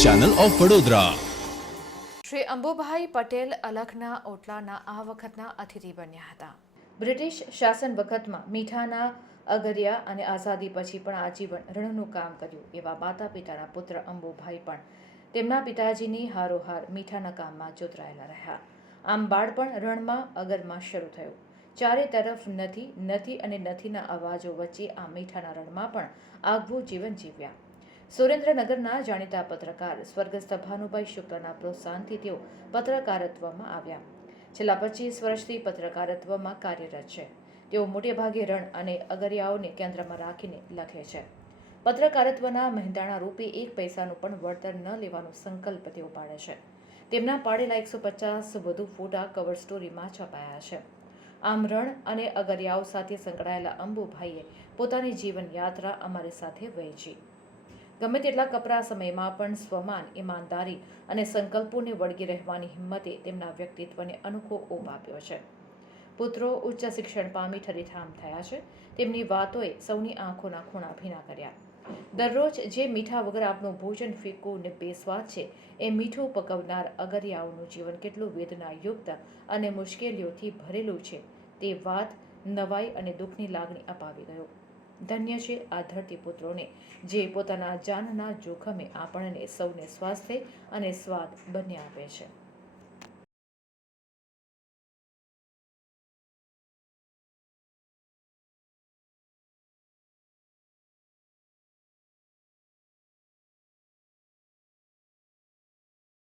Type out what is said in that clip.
Channel of Vadodara Shri Ambubhai Patel અલખના ઓટલાના આ વખતના અતિથિ બન્યા હતા. બ્રિટિશ શાસન વખતમાં મીઠાના અગરિયા અને આઝાદી પછી પણ આજીવન રણનું કામ કર્યું એવા માતા પિતાના પુત્ર અંબુભાઈ પણ તેમના પિતાજીની હારોહાર મીઠાના કામમાં જોતરાયેલા રહ્યા. આમ બાળપણ રણમાં અગરમાં શરૂ થયું. ચારે તરફ નથી નથી અને નથીના અવાજો વચ્ચે આ મીઠાના રણમાં પણ આગવું જીવન જીવ્યા. સુરેન્દ્રનગરના જાણીતા પત્રકાર, સ્વર્ગસ્થ ભાનુભાઈ શુક્લના પ્રોત્સાહનથી તેઓ પત્રકારત્વમાં આવ્યા. છેલ્લા પચીસ વર્ષથી પત્રકારત્વમાં કાર્યરત છે. તેઓ મોટેભાગે રણ અને અગરિયાઓને કેન્દ્રમાં રાખીને લખે છે. પત્રકારત્વના મહેંદાણા રૂપે એક પૈસાનું પણ વળતર ન લેવાનો સંકલ્પ તેઓ પાડે છે. તેમના પાડેલા એકસો પચાસ વધુ ફોટા કવર સ્ટોરીમાં છપાયા છે. આમ રણ અને અગરિયાઓ સાથે સંકળાયેલા અંબુભાઈએ પોતાની જીવન યાત્રા અમારી સાથે વહેંચી. ગમે તેટલા કપરા સમયમાં પણ સ્વમાન, ઈમાનદારી અને સંકલ્પોને વળગી રહેવાની હિંમતે તેમના વ્યક્તિત્વને અનોખો ઓપ આપ્યો છે. પુત્રો ઉચ્ચ શિક્ષણ પામી ઠરીઠામ થયા છે. તેમની વાતોએ સૌની આંખોના ખૂણા ભીના કર્યા. દરરોજ જે મીઠા વગર આપનું ભોજન ફીકું ને બેસ્વાદ છે, એ મીઠું પકવનાર અગરિયાઓનું જીવન કેટલું વેદનાયુક્ત અને મુશ્કેલીઓથી ભરેલું છે, તે વાત નવાઈ અને દુઃખની લાગણી અપાવી ગયો. ધન્ય છે આ ધરતીપુત્રોને જે પોતાના જાનના જોખમે આપણને સૌને સ્વાસ્થ્ય અને સ્વાદ બંને આપે છે.